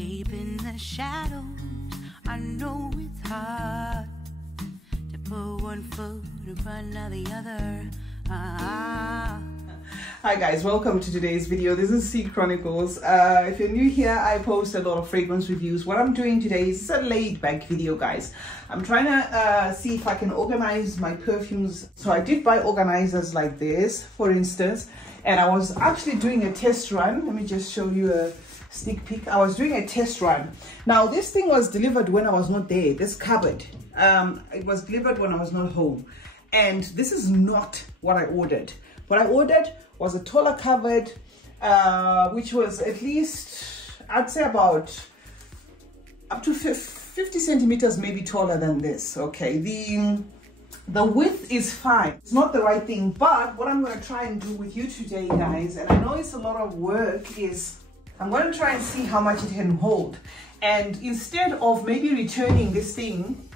deep in the shadows. I know it's hard to put one foot in front of the other. Hi guys, welcome to today's video. This is CeeChronicles. If you're new here, I post a lot of fragrance reviews. What I'm doing today is a laid back video, guys. I'm trying to see if I can organize my perfumes. So I did buy organizers like this, for instance, and I was actually doing a test run. Let me just show you a sneak peek. I was doing a test run. Now this thing was delivered when I was not there, this cupboard. It was delivered when I was not home. And this is not what I ordered. What I ordered was a taller cupboard, which was at least, I'd say about up to 50 centimeters, maybe taller than this. Okay, the width is fine. It's not the right thing, but what I'm going to try and do with you today, guys, and I know it's a lot of work, is I'm going to try and see how much it can hold. And instead of maybe returning this thing,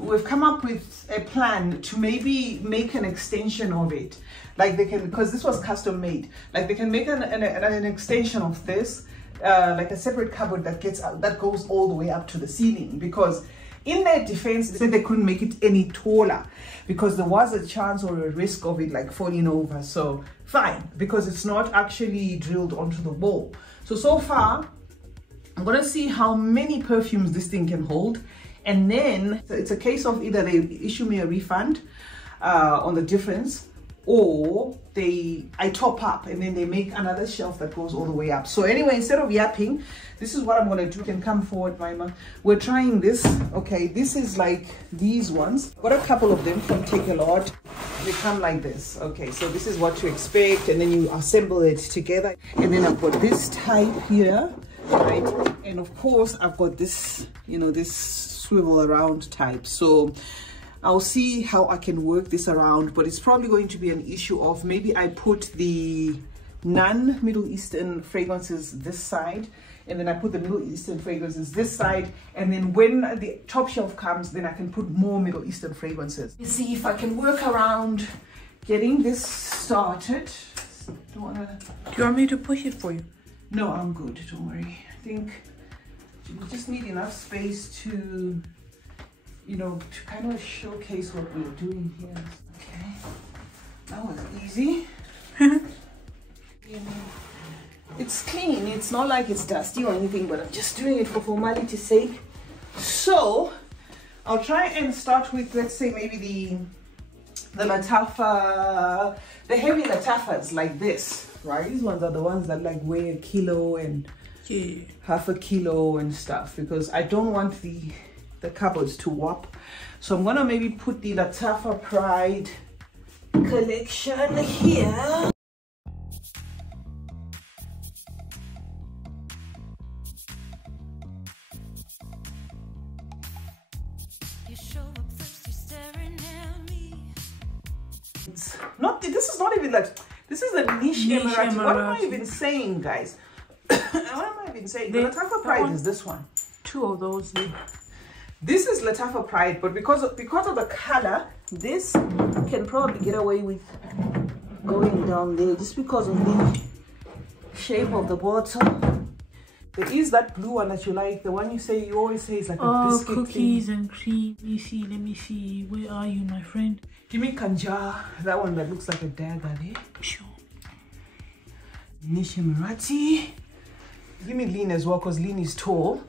we've come up with a plan to maybe make an extension of it. Like they can, because this was custom made, like they can make an extension of this, like a separate cupboard that goes all the way up to the ceiling. Because in their defense, they said they couldn't make it any taller because there was a chance or a risk of it like falling over. So fine, because it's not actually drilled onto the wall. So far, I'm gonna see how many perfumes this thing can hold. And then it's a case of either they issue me a refund on the difference, or I top up and then they make another shelf that goes all the way up. So anyway, instead of yapping, this is what I'm going to do. You can come forward, Maima. We're trying this. Okay, this is like these ones. Got a couple of them from Take a Lot. They come like this. Okay, so this is what to expect, and then you assemble it together. And then I've got this type here, right? And of course I've got this, you know, this swivel around type. So I'll see how I can work this around, but it's probably going to be an issue of maybe I put the non-Middle Eastern fragrances this side, and then I put the Middle Eastern fragrances this side, and then when the top shelf comes, then I can put more Middle Eastern fragrances. Let's see if I can work around getting this started. Do you want me to push it for you? No, I'm good, don't worry. I think we just need enough space to, you know, to kind of showcase what we're doing here. Okay, that was easy. It's clean, it's not like it's dusty or anything, but I'm just doing it for formality's sake. So I'll try and start with, let's say, maybe the Latafa, the heavy Latafas like this, right? These ones are the ones that like weigh a kilo and half a kilo and stuff, because I don't want the cupboards to warp. So I'm gonna maybe put the Latafa Pride collection here. You show up first, you're staring at me. It's not, this is not even like, this is a niche Emirati. What am I even saying, guys? What am I even saying? The Latafa Pride is this one. Two of those. This is Latafa Pride, but because of the color, this can probably get away with going down there just because of the shape of the bottle. There is that blue one that you like, the one you always say is like a biscuit cookies thing. And cream. Let me see. Where are you, my friend? Give me Kanja, that one that looks like a dagger there. Sure. Niche Emirati. Give me Lean as well, because Lean is tall.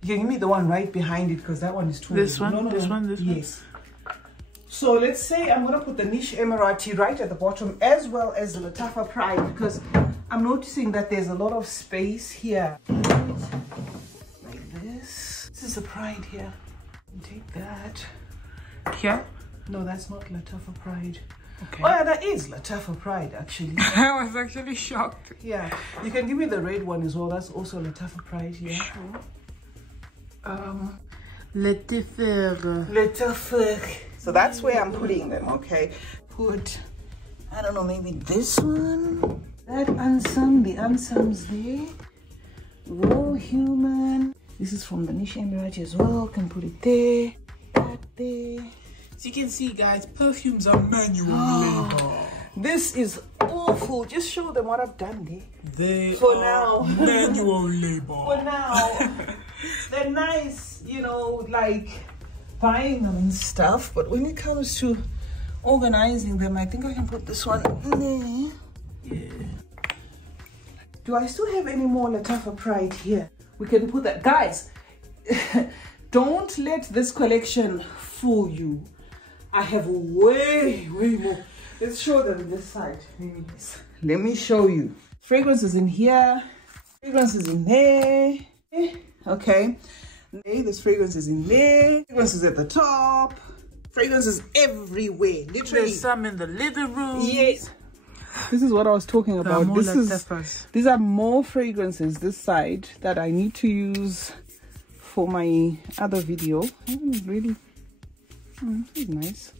You can give me the one right behind it, because that one is tall. This one? No, this one? Yes. So let's say I'm going to put the Niche Emirati right at the bottom, as well as the Latafa Pride, because I'm noticing that there's a lot of space here. Like this. This is a Pride here. Take that. Yeah? No, that's not Latafa Pride. Okay. Oh yeah, that is Latafa Pride, actually. I was actually shocked. Yeah. You can give me the red one as well. That's also Latafa Pride here. Sure. Latafa. So that's where I'm putting them, okay? Put, I don't know, maybe this one. That Ansam, the Ansam's there. Raw Human. This is from the Niche Emirati as well. Can put it there. That there. As you can see, guys, perfumes are manual labor. This is all so full. Just show them what I've done there. They For are now. manual labor. For now. They're nice, you know, like buying them and stuff. But when it comes to organizing them, I think I can put this one in there. Yeah. Do I still have any more Latafa Pride here? We can put that. Guys, don't let this collection fool you. I have way more. Let's show them this side. Let me show you. Fragrances in here. Fragrances in there. Okay. There's fragrances in there. Fragrances at the top. Fragrances everywhere. Literally. There's some in the living room. Yes. This is what I was talking about. These are more fragrances this side that I need to use for my other video. Really, this is nice.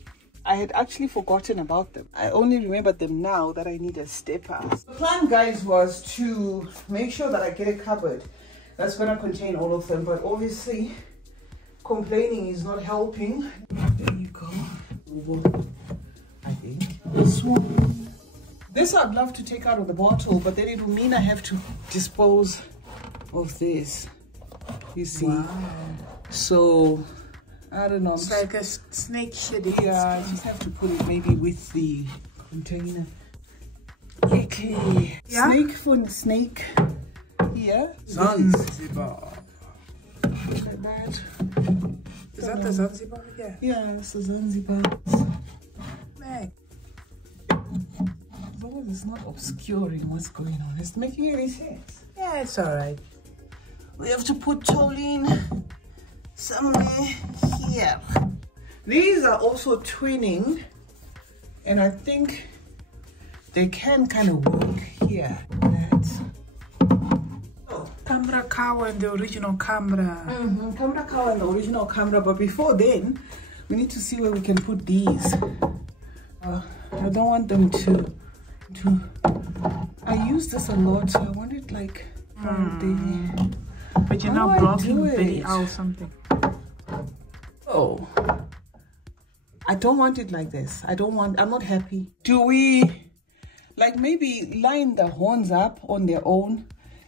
I had actually forgotten about them. I only remembered them now that I need a stepper. The plan, guys, was to make sure that I get a cupboard that's gonna contain all of them, but obviously complaining is not helping. There you go. I think this one. This I'd love to take out of the bottle, but then it will mean I have to dispose of this. You see? Wow. So, I don't know. It's like a snake shit. Yeah, I just have to put it maybe with the container. Okay. Yeah? Snake for snake. Here. Zanzibar. Look at that. Is that the Zanzibar? Yeah. Yeah, it's the Zanzibar. Meg. As long as it's not obscuring what's going on. It's making any sense. Yeah, it's alright. We have to put Tolene somewhere here. These are also twinning, and I think they can kind of work here. That's Camera cow and the original camera. Camera cow and the original camera, but before then, we need to see where we can put these. I don't want them to. I use this a lot, so I want it like from there. But you're now blocking Betty or something. Oh, I don't want it like this. I'm not happy. Do we like maybe line the horns up on their own,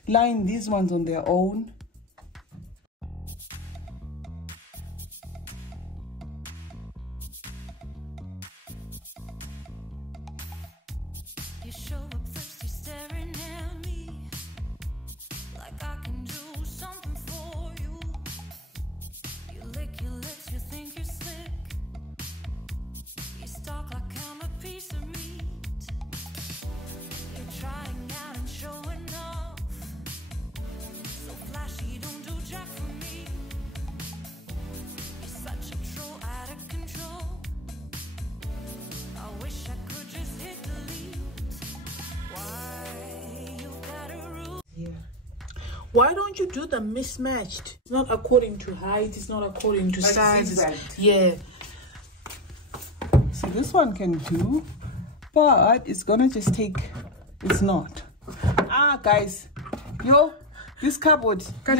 line these ones on their own? Why don't you do the mismatched? It's not according to height, it's not according to like size. Yeah. So this one can do, but it's gonna just take, it's not. Guys, yo, this cupboard. So I'm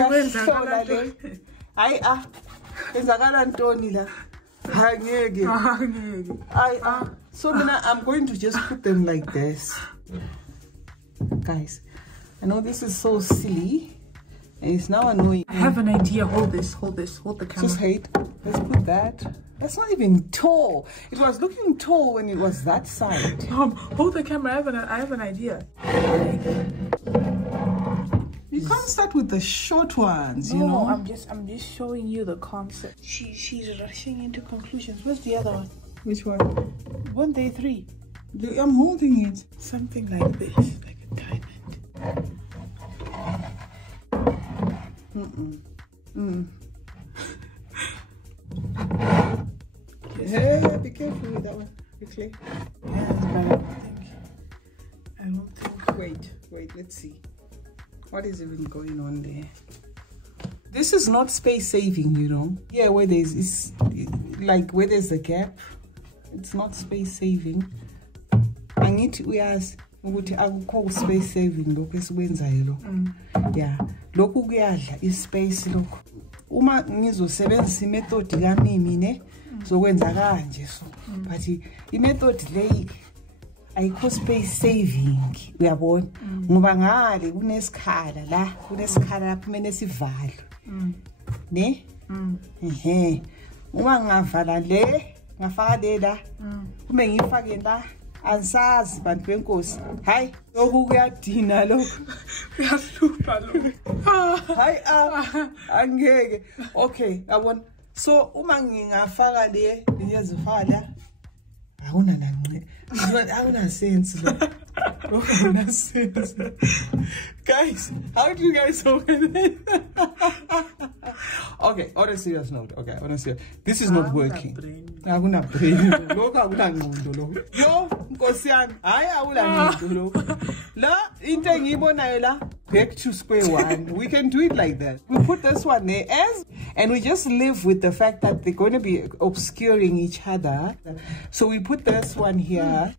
going to just put them like this. Guys, I know this is so silly. It's now annoying. I have an idea. Hold this, hold the camera. Just hate. Let's put that. That's not even tall. It was looking tall when it was that side. Hold the camera. I have an idea. You can't start with the short ones, you know. I'm just showing you the concept. She's rushing into conclusions. Where's the other one? Which one? 1 day 3. I'm holding it. Something like this, like a diamond. Hey, be careful with that one. Quickly. Yeah, but I don't think. Wait, let's see. What is even going on there? This is not space saving, you know. Yeah, where there's where there's a gap, it's not space saving. I need to ask ukuthi akukho space saving lokho esikwenzayo lokho. Yeah, lokho kuyadla ispace lokho. Uma ngizosebenzisa imethod kaMimi ne zokwenza kanje so. But imethod leyi ayikho space saving uyabona ngoba ngale kunesikhala lapha kumele sivalo ne uma ngavala le ngafaka le la kume ngifake la ansazi bantu benkosi hayi lokhu kuyadina lokhu Kuyahlupha lokho. hayi angeke okay yabona so uma ngingafaka le ngiyazifaka la awuna nanqe awuna sense awuna sense guys how do you guys organize okay on a serious note okay honestly this is not working akuna brain lokho akuna ngqondo lokho yo nkosi yami hayi awula ngqondo lokho la into engiyibonayo la back to square one we can do it like that we put this one there and we just live with the fact that they're going to be obscuring each other so we put this one here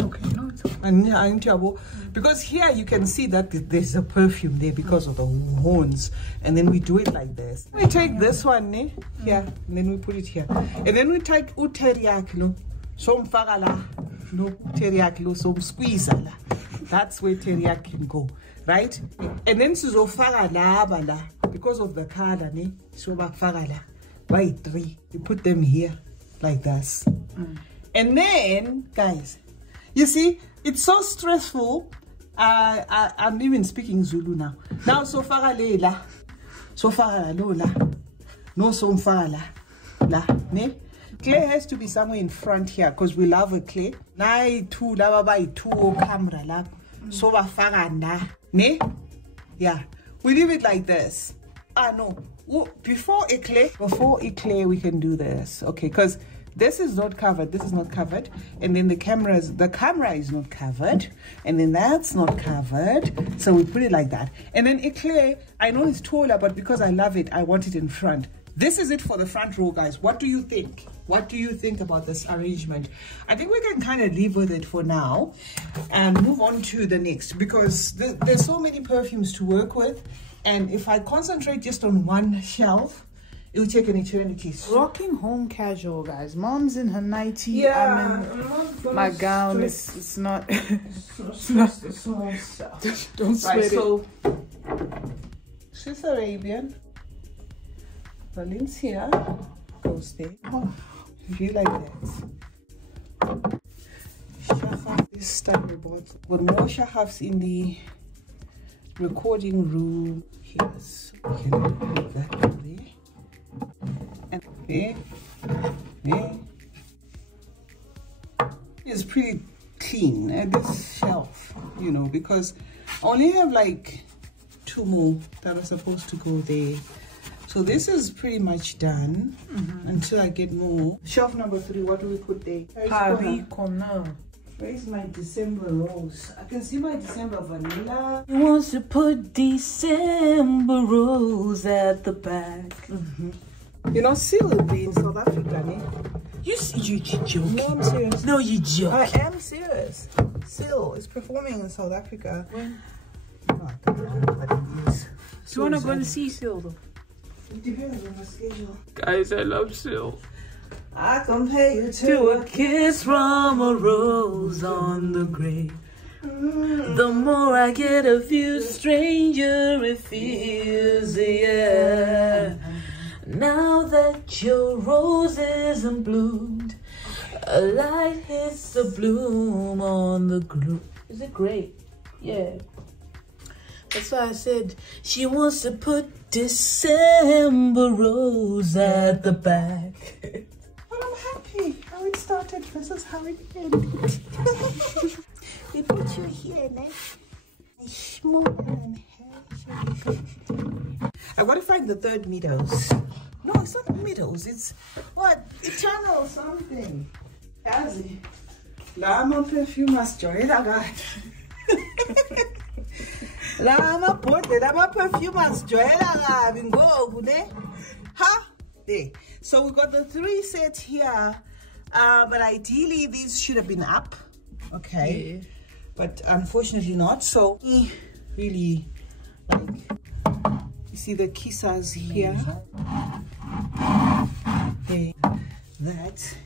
Okay, no, it's okay. Because here you can see that there's a perfume there because of the horns, and then we do it like this. We take this one here, and then we put it here, and then we take teriyaki no, some fagala no teriyaki no, some squeeze la. That's where teriyaki can go, right? And then so fagala because of the color ne, so fagala by 3. You put them here like this, and then guys. You see, it's so stressful. I'm even speaking Zulu now. Now, so far lela, so far lola, no so far la, ne. Clay has to be somewhere in front here because we love a clay. Nai two lava by 2 camera la, so far na, ne. Yeah, we leave it like this. No, before a clay, we can do this. Okay, because. This is not covered, this is not covered, and then the camera is not covered, and then that's not covered, so we put it like that. And then eclair, I know it's taller, but because I love it, I want it in front. This is it for the front row, guys. What do you think? What do you think about this arrangement? I think we can kind of leave with it for now and move on to the next, because there's so many perfumes to work with, and if I concentrate just on one shelf, it will take an eternity. Rocking home casual, guys. Mom's in her nightie. Yeah, my gown it's not. It's all stuff. Don't sweat it. So she's Arabian. Valencia goes there. Oh, you like that? Shahaf is storyboard. But more shahafs in the recording room. Yes, we can put that there. And there. It's pretty clean at this shelf, you know, because I only have like 2 more that are supposed to go there. So this is pretty much done until I get more. Shelf number 3, what do we put there? Where is my December rose? I can see my December vanilla. He wants to put December rose at the back. You know, Seal will be in South Africa, eh? You joking? No, I'm serious. No, you joking. I am serious. Seal is performing in South Africa. When? Oh, I don't know what it is. Do you want to go and see Seal though? It depends on my schedule. Guys, I love Seal. I compare you To a kiss from a rose on the grave. The more I get of you, stranger it feels, yeah. Now that your rose isn't bloomed, a light hits the bloom on the glue. Is it great? Yeah. That's why I said she wants to put December rose at the back. But I'm happy how it started versus how it ended. We put you here, nice small and heavy. I've got to find the 3rd meadows. No, it's not meadows. It's what? Eternal something. Kazi. Lama perfume as joy lagat. Lama pote, lama perfume as joy lagat. Bingo, gune. Ha? There. So we got the 3 sets here. But ideally these should have been up. Okay. Yeah. But unfortunately not. So really like. You see the kissas here. Okay, that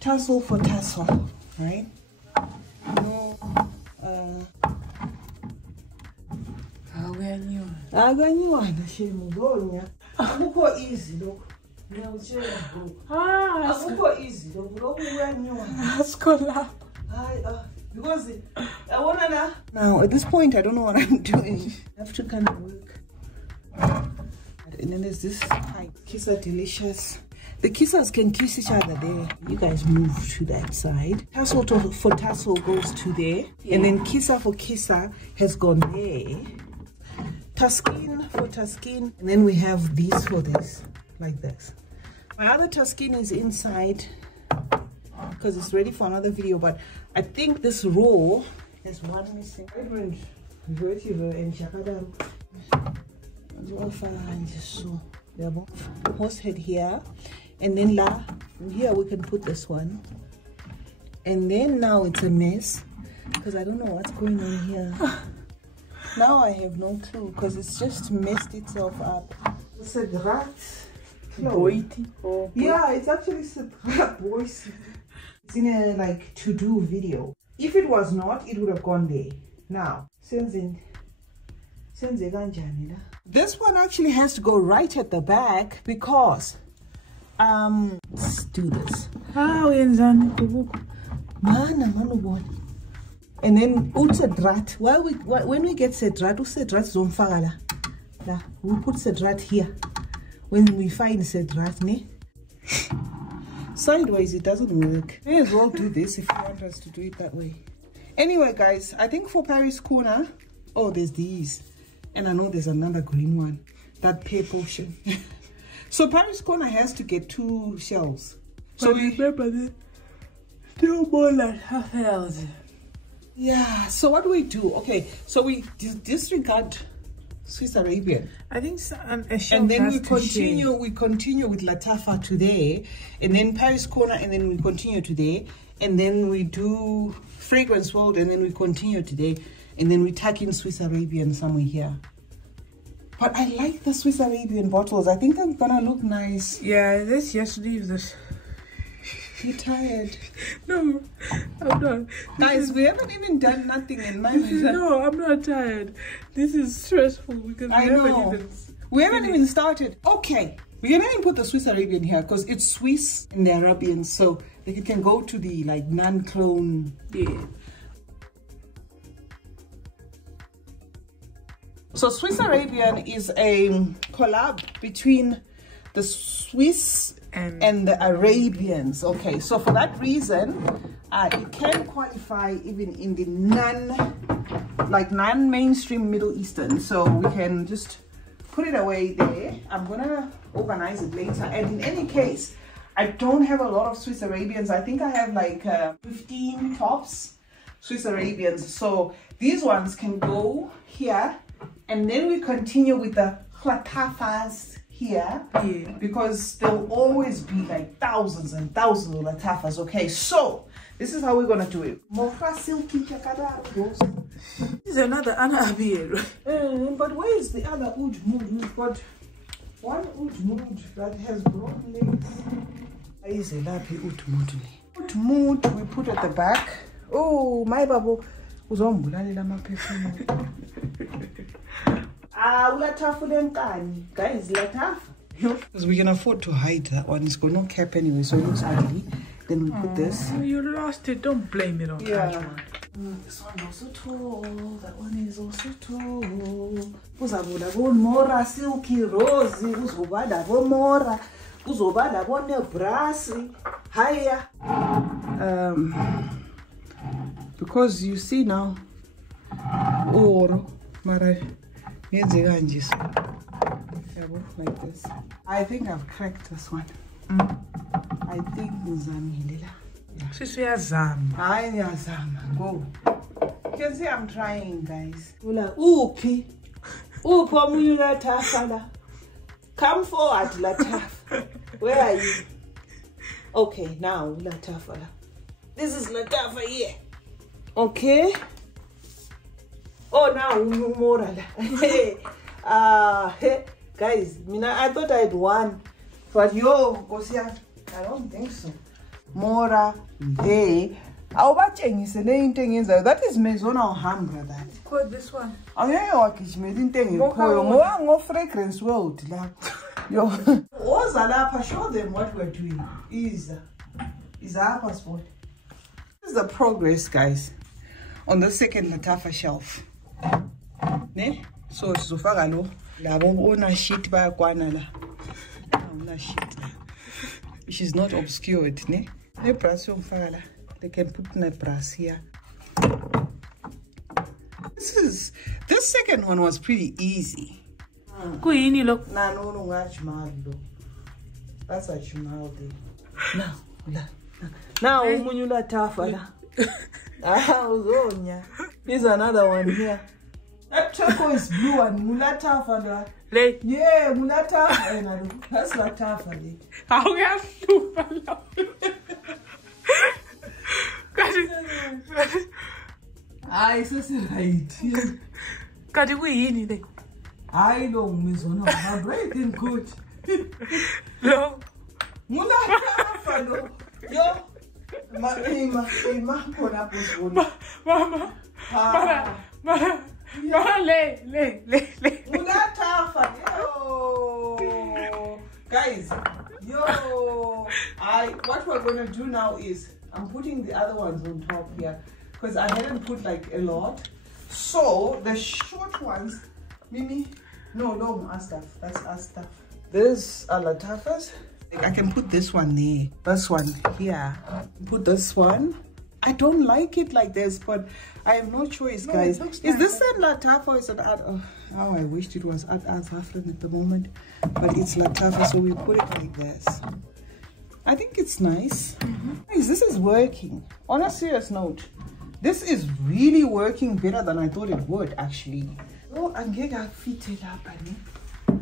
tassel for tassel, right? Akanyiwana shemu ngonya. Akukho easy lokho. Akukho easy lokho uyanyiwana. Askola. Because I wanna know. Now at this point I don't know what I'm doing. I have to kind of work. And then there's this Kissa Delicious. The kissers can kiss each other there. You guys move to that side. Tassel for tassel goes to there. Yeah. And then kisser for kisser has gone there. Tuskin for tuskin. And then we have these for this. Like this. My other tuskin is inside because it's ready for another video. But I think this row has one missing. Vibrant, vertiver, and shakadaru. So we have a horse head here. And then from here we can put this one. And then now it's a mess because I don't know what's going on here. Now I have no clue because it's just messed itself up. It's a grat. Yeah, it's actually a voice. It's in a like to-do video. If it was not, it would have gone there. Now, this one actually has to go right at the back because let's do this. And then utsedrat. When we get sedrat, utsedrat zomfagala. We put sedrat here. When we find sedrat, ne? Sideways, it doesn't work. May as well do this if you want us to do it that way. Anyway, guys, I think for Paris Corner, oh, there's these. And I know there's another green one. That pear potion. So Paris Corner has to get 2 shells. So we remember the 2 more than half hours. Yeah, so what do we do? Okay, so we disregard Swiss Arabian. I think so, and then we continue with Latafa today, and then Paris Corner, and then we continue today, and then we do Fragrance World, and then we continue today, and then we tuck in Swiss Arabian somewhere here. But I like the Swiss Arabian bottles. I think they're gonna look nice. Yeah, let's just leave this. You're tired? No, I'm not. Guys, we haven't even done nothing in my life. No, I'm not tired. This is stressful because we haven't even started. Okay, we're gonna even put the Swiss Arabian here because it's Swiss and the Arabian, so it can go to the like non-clone. Yeah. So Swiss Arabian is a collab between the Swiss and the Arabians. Okay, so for that reason, it can qualify even in the non-mainstream Middle Eastern. So we can just put it away there. I'm gonna organize it later. And in any case, I don't have a lot of Swiss Arabians. I think I have like 15 tops Swiss Arabians. So these ones can go here. And then we continue with the latafas here, because there'll always be like thousands and thousands of latafas. Okay, so this is how we're gonna do it. This is another Anabir. But where is the other oud mood? We've got one oud mood that has broad legs. Where is a lapi oud mood? Oud mood we put at the back. Oh, my babu. Guys, because we can afford to hide that one. It's got no cap anyway, so it looks ugly. Then we put this. You lost it. Don't blame it on This one's also tall. That one is also tall. Uzabula bonmora silky rose. Uzobada bonmora. Uzobada bonne brasi. Higher. Because you see now, like this. I think I've cracked this one. I think Muzamilila. Go. You can see I'm trying, guys. Upi. Come forward, Lataf. Where are you? Okay, now Lataf. This is Latafa here. Okay. Oh, now Morala. Hey, guys, I thought I'd won, but yo, I don't think so. Mora, they, awubatshengise le into engenzayo. That is Maison Alhambra that. Call this one. Angeke wagijimela into engekhoyo ngoba ngo-fragrance world la. Yo. Oza lapha, show them what we're doing. Is our passport. This is the progress, guys, on the second Latafa shelf. Ne? So sizofaka lo labo ona sheet bayakwana la. Ona sheet. Which is not obscured, ne? Ne brass yomfaka la. They can put a brass here. This second one was pretty easy. Kuyini lo? No, ngachimali lo. That's a chimali. Now, umunyula tafa la. Uzonya. There's another one here. That turquoise blue one, mulatafa la. Yeah, mulatafa. That's latafa le. How can you follow? Aye, so right. Kati kuyini le? I don't miss on my breathing good. Lo. Mulatafa lo. Yo. Mama. Le. Mulatafa. Yo. Guys, what we're going to do now is I'm putting the other ones on top here because I hadn't put like a lot. So the short ones, Mimi, no, our stuff. That's our stuff. There's a Latafas. I can put this one there. This one here. Put this one. I don't like it like this, but I have no choice, guys. Is this a Latafa or is it Art? Oh, I wished it was Art African at the moment, but it's Latafa, so we put it like this. I think it's nice. Guys, this is working. On a serious note, this is really working better than I thought it would, actually. Oh, I'm going to fit it up, honey.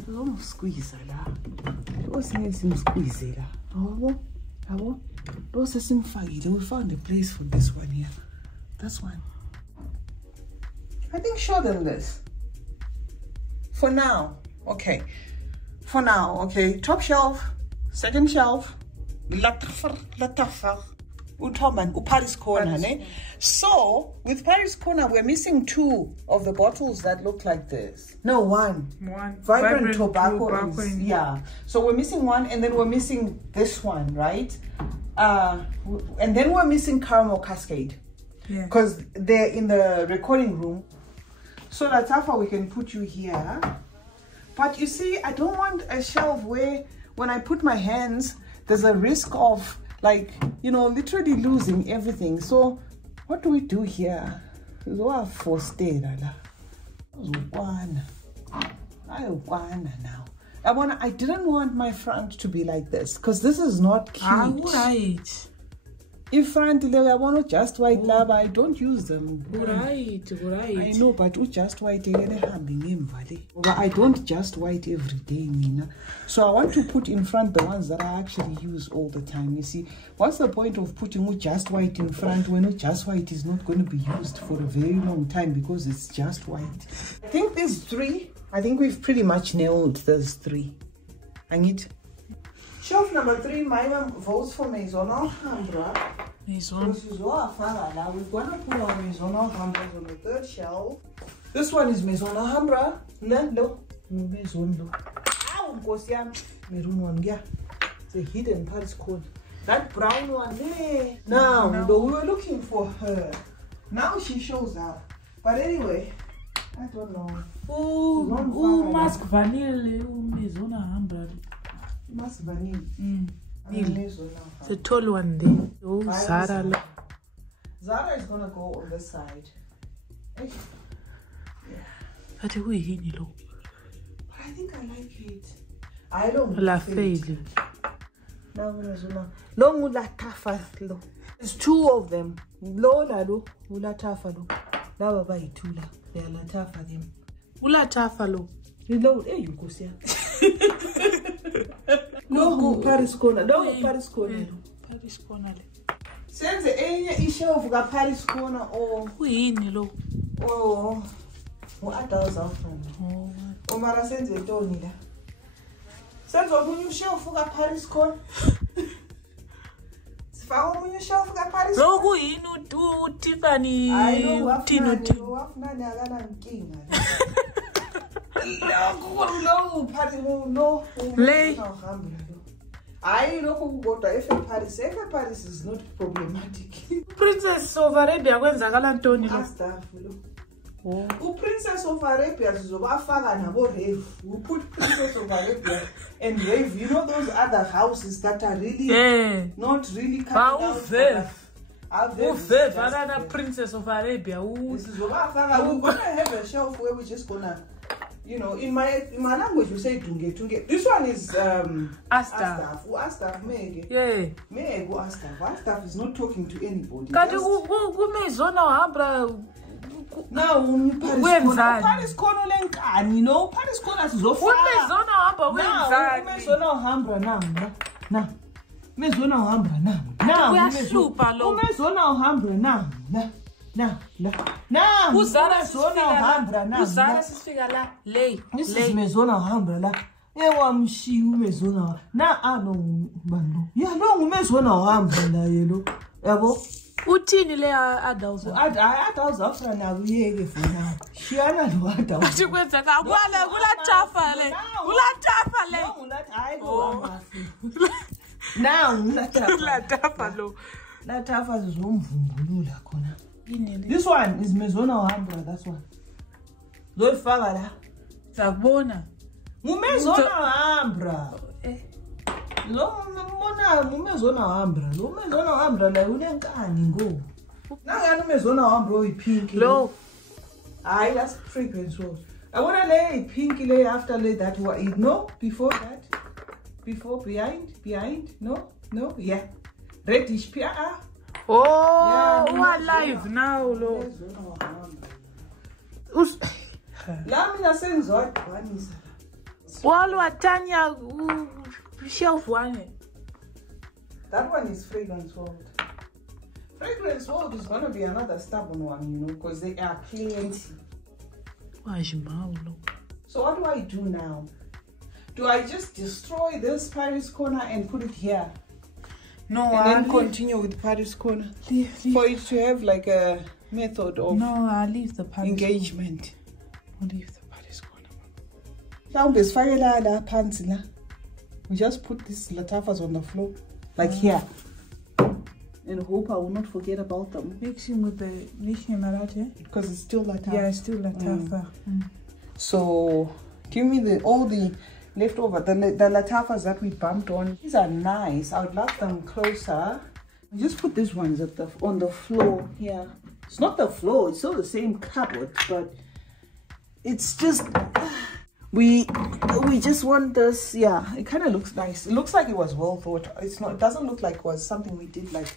Don't squeeze it up. Squeeze it up. Oh, we found a place for this one here. This one. I think show them this. For now, okay. Top shelf, second shelf. Latafa. Paris corner, ne? So with Paris corner, we're missing 2 of the bottles that look like this. No, one. Vibrant tobacco. Yeah. So we're missing 1, and then we're missing this one, right? And then we're missing Caramel Cascade. Yeah. Because they're in the recording room. So Latafa, we can put you here. But you see, I don't want a shelf where when I put my hands, there's a risk of, like, you know, literally losing everything. So what do we do here? Now. I didn't want my front to be like this because this is not cute. Right. If front I want to just white lab, I don't use them. Right. I know, but just white I don't just white every day, Nina. So I want to put in front the ones that I actually use all the time. You see, what's the point of putting just white in front when just white is not going to be used for a very long time because it's just white? I think these 3. I think we've pretty much nailed those 3. I need shelf number 3. My mom votes for Maison Alhambra. Maison. We're going to put our Maison Alhambra on the 3rd shelf. This one is Maison Alhambra. No, Maison. Maroon one, yeah. It's a hidden Paris code. That brown one there. Now, we were looking for her. Now she shows up. But anyway, I don't know. Mask vanille, Maison Alhambra. Mask vanille. The tall one there. Oh, Zara. Zara is gonna go on this side. Yeah. But we hini lo. I think I like it. I don't like it. Long Latafa lo. There's 2 of them. Lola lo, Latafa lo. Lava by 2 la. They are Latafa them. Latafa lo. Reload. Hey, you go see. No, Paris corner. No, Paris corner. Paris corner. Senze enye ishelf ka Paris corner or kuyini lo? Oh. Adults often. Oh, mara senze ntoni la. Senze omunye ushelf ka Paris corner. Faka omunye shelf kaParis. Lokhu yini uTiffany Tino wafuna akala nkinga. No, Paris no. Lay. I know kodwa Paris is not problematic. Princess of Arabia kwenzakala ntoni lo? Princess of Arabia sizobafaka nabo rave. We put Princess of Arabia and rave. You know those other houses that are really not really coming out. Another Princess of Arabia. We're gonna have a shelf where we're just gonna, you know, in my language we say tunge. This one is Astaf. Astaf mege. Yeah. Mege Astaf. Astaf is not talking to anybody. Kati kumezona uhambra. Now, Paris corner lenkani, you know, Paris corner is so far. Umezona uhamba wenzani? Umezona uhambra na. Umezona uhambra na. Uyahlupa lo. Umezona uhambra na. Uzara sifika la. Lay. This is mezona uhambra la. Ewa mshi umezona na ano bando. Ya lo umezona uhambra la yelo. Yabo. Uthini le adults? Adults after na uyeke for now. Shiana lo adults. Asikwenzeka kwala kulatafa le. Kulatafa le. Hayi go now kulatafa lo. Latafa zizomvumbulula khona. This one is mezona uhambra, that's one. Zoyifaka la. Sabona. Ngumezona uhambra. Lo umezona uhambra. Lo umezona uhambra la unenkani ngo. Nangani umezona uhambra oyipink. Lo. Hayi, that's fragrance rose. I wanna lay pink lay after lay that one. No, before that. Before, behind. No, yeah. Reddish pia. Oh, yeah, we live now, lo. La mina senzo wanisa. Walo atanya shelf one. That one is fragrance world. Fragrance world is gonna be another stubborn one, you know, because they are plenty. So what do I do now? Do I just destroy this Paris corner and put it here? No, and then continue with Paris corner? Leave. For it to have like a method of I'll leave the Paris engagement. I'll leave the Paris corner. Now there's fire la pants la. We just put these latafas on the floor, like here. And hope I will not forget about them. Mixing with the Nishimarate. Because it's still latafa. Yeah, it's still latafa. So give me all the leftover, the latafas that we bumped on. These are nice. I would love them closer. Just put these ones on the floor here. It's not the floor, it's still the same cupboard, but it's just we just want this. Yeah, it kind of looks nice. It looks like it was well thought. It's not, it doesn't look like it was something we did like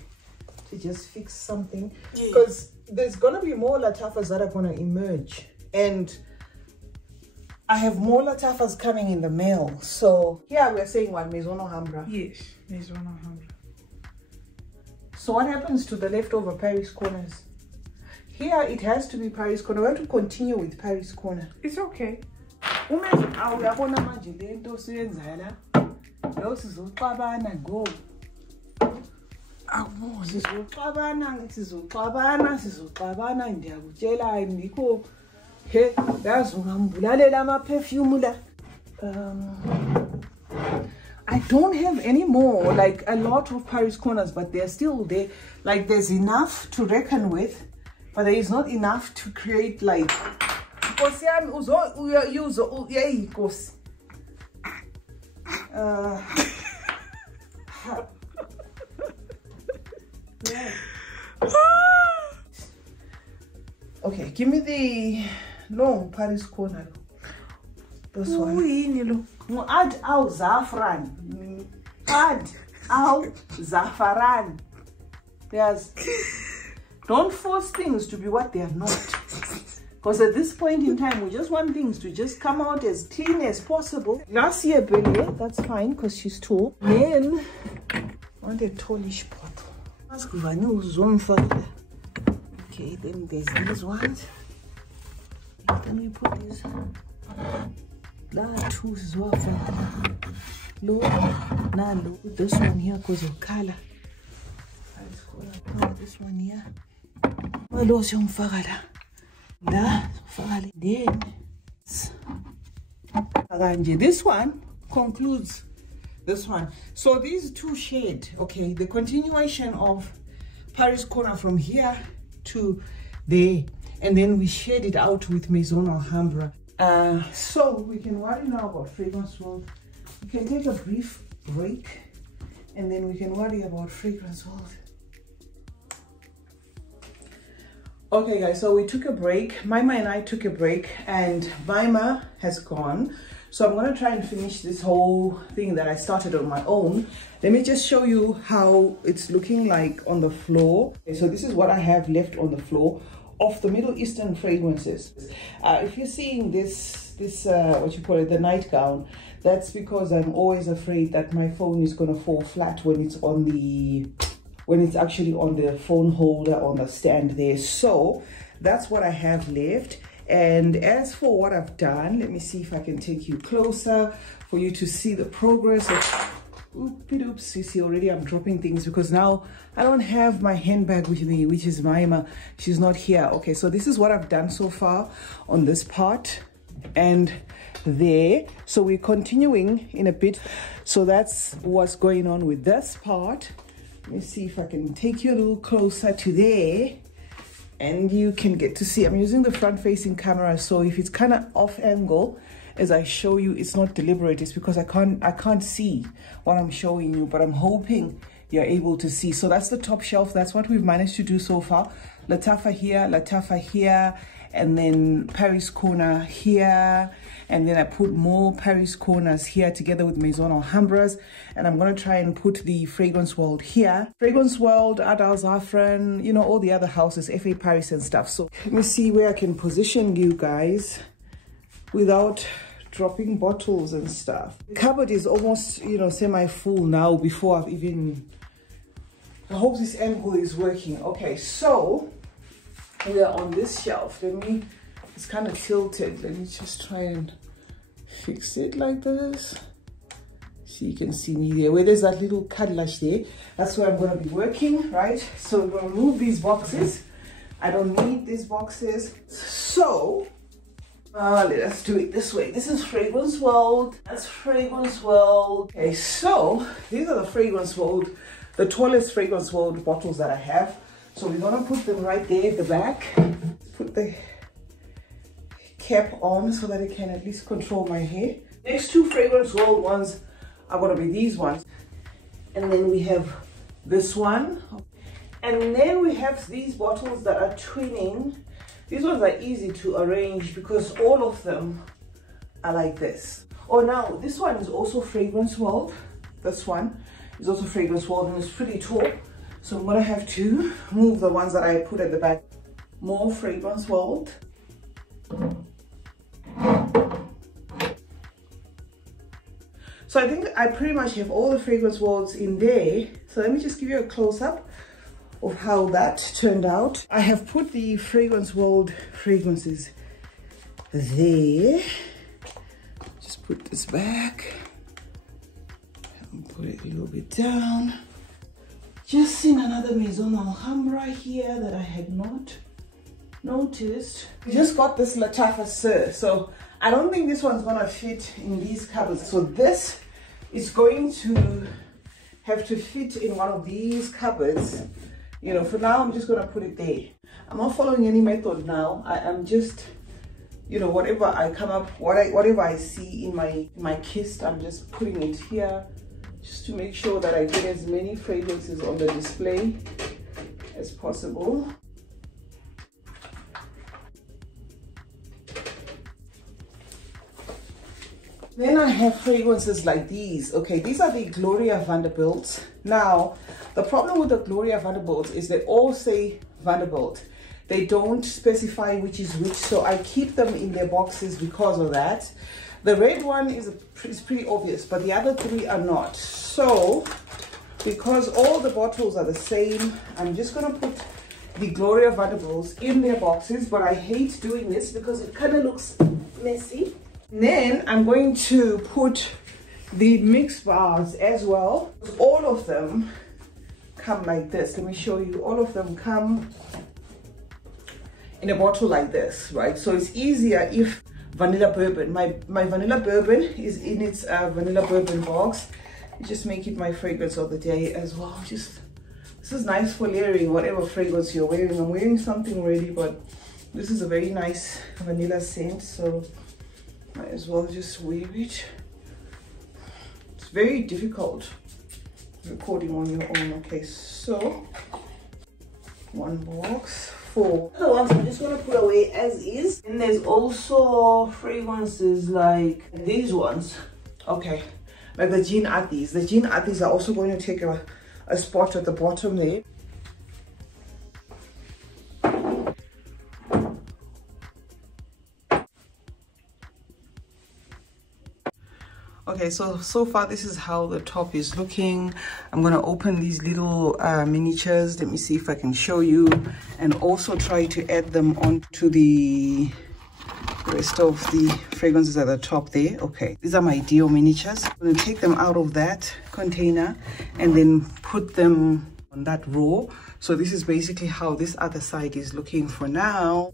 to just fix something, because there's gonna be more latafas that are gonna emerge, and I have more latafas coming in the mail. So here we're saying one Maison Alhambra. Yes, Maison Alhambra. So what happens to the leftover Paris corners? Here it has to be Paris corner. We want to continue with Paris corner. It's okay. Uyabona manje lento siyenza la. Lo sizoxabana go. Awubona. Sizoxabana ndiyakutshela ayikho. He, yazi ungambulalela ama perfume la. I don't have any more, like a lot of Paris corners, but they're still there. Like there's enough to reckon with, but there is not enough to create like. Okay, give me the long Paris corner. This one. Add al zafran. Add al zafaran. Yes. Don't force things to be what they are not. Because at this point in time, we just want things to just come out as clean as possible. Last year, Billy, that's fine because she's tall. Then, I want a tallish bottle. Okay, then there's these ones. Then we put these. Two is well. Low, low. This one here because of color. Oh, this one here. Then this one concludes this one. So these two shade, okay, the continuation of Paris Corner from here to there, and then we shade it out with Maison Alhambra. So we can worry now about Fragrance World. We can take a brief break and then we can worry about Fragrance World. Okay guys, so we took a break. Maima and I took a break and Maima has gone. So I'm going to try and finish this whole thing that I started on my own. Let me just show you how it's looking like on the floor. Okay, so this is what I have left on the floor of the Middle Eastern fragrances. If you're seeing this what you call it, the nightgown, that's because I'm always afraid that my phone is going to fall flat when it's on the actually on the phone holder on the stand there. So that's what I have left. And as for what I've done, let me see if I can take you closer for you to see the progress of, oops, you see already I'm dropping things because now I don't have my handbag with me, which is Maima. She's not here. Okay, so this is what I've done so far on this part and there. So we're continuing in a bit. So that's what's going on with this part. Let me see if I can take you a little closer to there and you can get to see. I'm using the front facing camera, so if it's kind of off angle as I show you, it's not deliberate. It's because I can't see what I'm showing you, but I'm hoping you're able to see. So that's the top shelf. That's what we've managed to do so far. Latafa here, and then Paris Corner here, and then I put more Paris Corners here together with Maison Alhambras, and I'm going to try and put the Fragrance World here. Fragrance World, Adal Zafran, you know, all the other houses, FA Paris and stuff. So let me see where I can position you guys without dropping bottles and stuff. The cupboard is almost, you know, semi-full now before I've even... I hope this angle is working. Okay, so we are on this shelf. It's kind of tilted. Let me just try and fix it like this. So you can see me there. Where there's that little cutlash there, that's where I'm going to be working, right? So we're going to remove these boxes. I don't need these boxes. So let us do it this way. This is Fragrance World. That's Fragrance World. Okay, so these are the Fragrance World, the tallest Fragrance World bottles that I have. So we're going to put them right there at the back. Put the cap on so that it can at least control my hair. Next two Fragrance World ones are going to be these ones. And then we have this one. And then we have these bottles that are twinning. These ones are easy to arrange because all of them are like this. Oh, now this one is also Fragrance World. This one is also Fragrance World and it's pretty tall. So I'm going to have to move the ones that I put at the back. More Fragrance World. So I think I pretty much have all the Fragrance Worlds in there. So let me just give you a close-up of how that turned out. I have put the Fragrance World fragrances there. Just put this back and put it a little bit down. Just seen another Maison Alhambra here that I had not noticed. We just got this Latafa Sir, so I don't think this one's gonna fit in these cupboards. So this is going to have to fit in one of these cupboards. You know, for now I'm just gonna put it there. I'm not following any method now. I am just, you know, whatever I come up, whatever I see in my kist, I'm just putting it here, just to make sure that I get as many fragrances on the display as possible. Then I have fragrances like these. Okay, these are the Gloria Vanderbilts. Now, the problem with the Gloria Vanderbilts is they all say Vanderbilt. They don't specify which is which, so I keep them in their boxes because of that. The red one is pretty obvious, but the other three are not. So, because all the bottles are the same, I'm just going to put the Gloria Vanderbilts in their boxes, but I hate doing this because it kind of looks messy. Then I'm going to put the mix bars as well. All of them come like this. Let me show you. All of them come in a bottle like this, right? So it's easier if vanilla bourbon, my vanilla bourbon is in its vanilla bourbon box. You just make it my fragrance of the day as well. Just, this is nice for layering whatever fragrance you're wearing. I'm wearing something already, but this is a very nice vanilla scent, so might as well just wear it. It's very difficult recording on your own. Okay, so one box. The other ones I'm just going to put away as is. And there's also fragrances like these ones. Okay, like the Jean Athis. The Jean Athis are also going to take a spot at the bottom there. Okay, so far this is how the top is looking. I'm gonna open these little miniatures. Let me see if I can show you, and also try to add them onto the rest of the fragrances at the top there. Okay, these are my Dio miniatures. I'm gonna take them out of that container and then put them on that row. So this is basically how this other side is looking for now.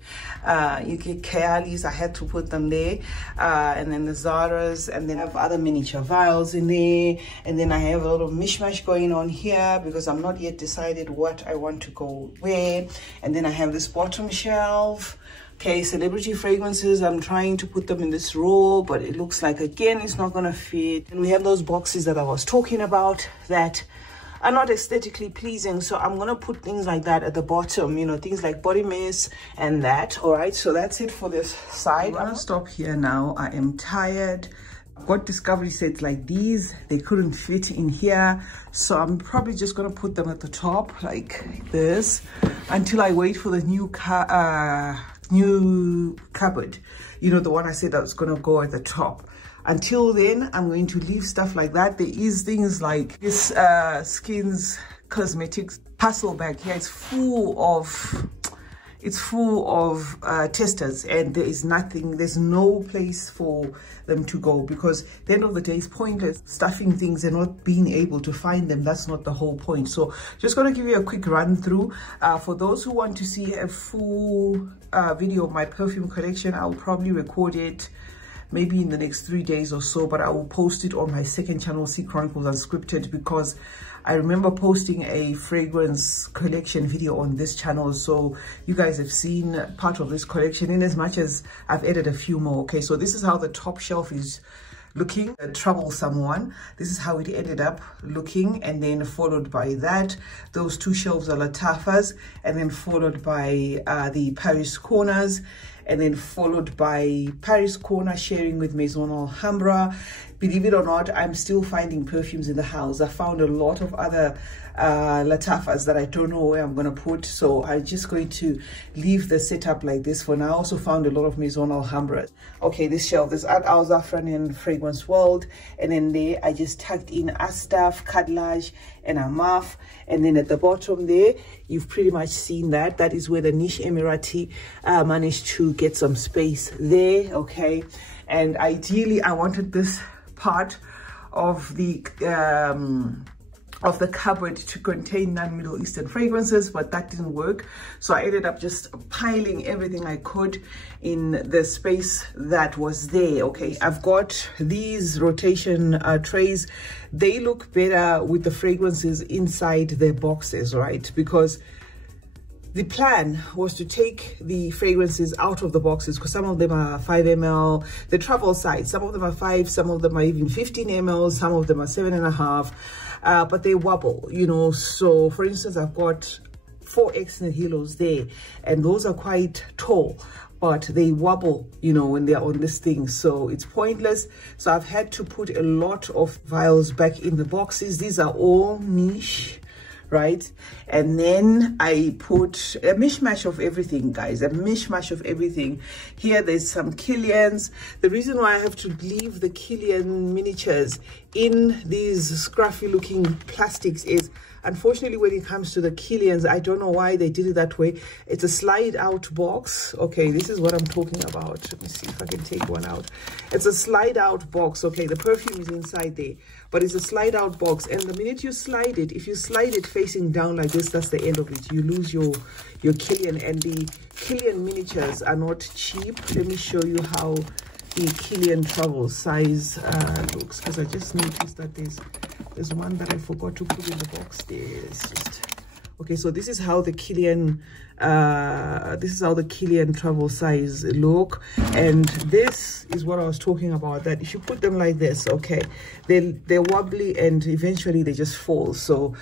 You get Kayalis, I had to put them there, and then the Zaras, and then I have other miniature vials in there, and then I have a lot of mishmash going on here because I'm not yet decided what I want to go where. And then I have this bottom shelf. Okay, celebrity fragrances, I'm trying to put them in this row, but it looks like again it's not gonna fit. And we have those boxes that I was talking about that are not aesthetically pleasing, so I'm gonna put things like that at the bottom, you know, things like body mist and that. All right, so that's it for this side. I'm gonna stop here now. I am tired. I've got discovery sets like these. They couldn't fit in here, so I'm probably just gonna put them at the top like this until I wait for the new cupboard, you know, the one I said that was gonna go at the top. Until then, I'm going to leave stuff like that. There is things like this Skins Cosmetics parcel bag here. It's full of testers, and there is nothing, there's no place for them to go, because at the end of the day, it's pointless stuffing things and not being able to find them. That's not the whole point. So just going to give you a quick run through. For those who want to see a full video of my perfume collection, I'll probably record it maybe in the next 3 days or so, but I will post it on my second channel, CeeChronicles Unscripted, because I remember posting a fragrance collection video on this channel, so you guys have seen part of this collection in as much as I've added a few more. Okay, so this is how the top shelf is looking, a troublesome one. This is how it ended up looking, and then followed by that, those two shelves are Lattafas, and then followed by the Paris corners, and then followed by Paris corner sharing with Maison Alhambra. Believe it or not, I'm still finding perfumes in the house. I found a lot of other Lattafas that I don't know where I'm gonna put, so I'm just going to leave the setup like this for now. I also found a lot of Maison Alhambra. Okay, this shelf, there's Art Al Zafran and Fragrance World, and then there I just tucked in Astaf, Cadlage, and Amaf, and then at the bottom there, you've pretty much seen that. That is where the Niche Emirati managed to get some space there. Okay, and ideally I wanted this part of the cupboard to contain non-Middle Eastern fragrances, but that didn't work. So I ended up just piling everything I could in the space that was there. Okay, I've got these rotation trays. They look better with the fragrances inside their boxes, right? Because the plan was to take the fragrances out of the boxes, because some of them are 5 ml, the travel size, some of them are 5, some of them are even 15 ml, some of them are 7.5, but they wobble, you know. So for instance, I've got 4 Exnet Hilos there, and those are quite tall, but they wobble, you know, when they're on this thing, so it's pointless. So I've had to put a lot of vials back in the boxes. These are all niche, right? And then I put a mishmash of everything, guys, a mishmash of everything. Here there's some Kilians. The reason why I have to leave the Kilian miniatures in these scruffy looking plastics is, unfortunately, when it comes to the Kilians, I don't know why they did it that way. It's a slide out box. Okay, this is what I'm talking about. Let me see if I can take one out. It's a slide out box. Okay, the perfume is inside there, but it's a slide out box. And the minute you slide it, if you slide it facing down like this, that's the end of it. You lose your Kilian. And the Kilian miniatures are not cheap. Let me show you how the Kilian travel size looks, because I just noticed that there's one that I forgot to put in the box there. It's just okay. So this is how the Kilian travel size look, and this is what I was talking about, that if you put them like this, okay, they're wobbly and eventually they just fall. So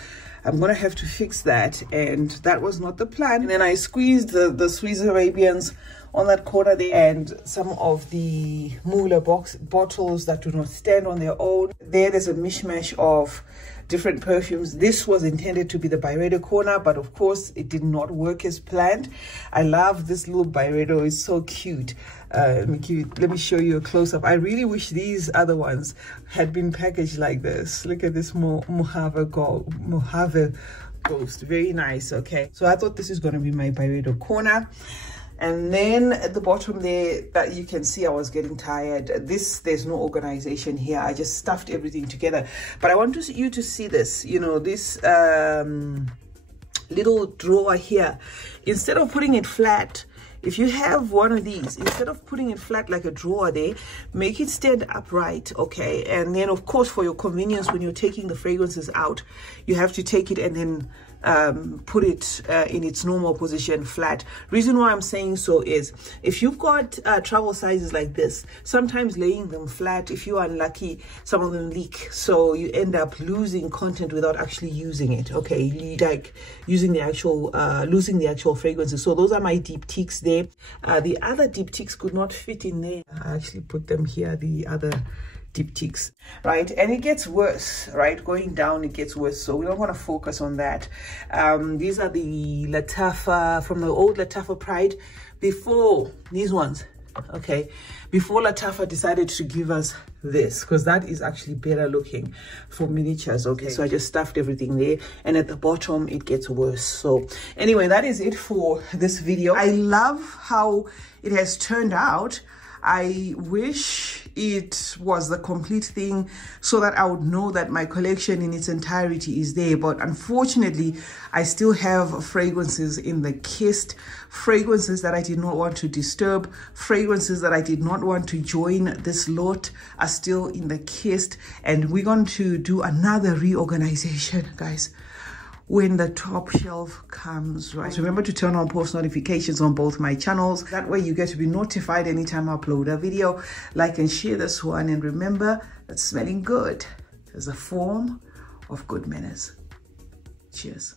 I'm gonna have to fix that, and that was not the plan. And then I squeezed the Swiss Arabians on that corner there, and some of the Muller bottles that do not stand on their own. There's a mishmash of different perfumes. This was intended to be the Byredo corner, but of course it did not work as planned. I love this little Byredo, it's so cute. Let me show you a close-up. I really wish these other ones had been packaged like this. Look at this Mojave Ghost, very nice. Okay, so I thought this is going to be my Byredo corner. And then at the bottom there, that you can see I was getting tired. There's no organization here. I just stuffed everything together. But I want you to see this, you know, this little drawer here. Instead of putting it flat, if you have one of these, instead of putting it flat like a drawer there, make it stand upright, okay? And then, of course, for your convenience, when you're taking the fragrances out, you have to take it and then put it in its normal position flat. Reason why I'm saying so is, if you've got travel sizes like this, sometimes laying them flat, if you are unlucky, some of them leak, so you end up losing content without actually using it. Okay, like using the actual losing the actual fragrances. So those are my diptychs there. The other diptychs could not fit in there. I actually put them here, the other diptychs, right? And it gets worse, right? Going down, it gets worse, so we don't want to focus on that. These are the Lattafa from the old Lattafa Pride, before these ones, okay, before Lattafa decided to give us this, because that is actually better looking for miniatures. Okay, so I just stuffed everything there, and at the bottom it gets worse. So anyway, that is it for this video. I love how it has turned out. I wish it was the complete thing so that I would know that my collection in its entirety is there, but unfortunately I still have fragrances in the kist, fragrances that I did not want to disturb, fragrances that I did not want to join this lot are still in the kist, and we're going to do another reorganization, guys, when the top shelf comes, right? So remember to turn on post notifications on both my channels. That way you get to be notified anytime I upload a video. Like and share this one, and remember that smelling good is a form of good manners. Cheers.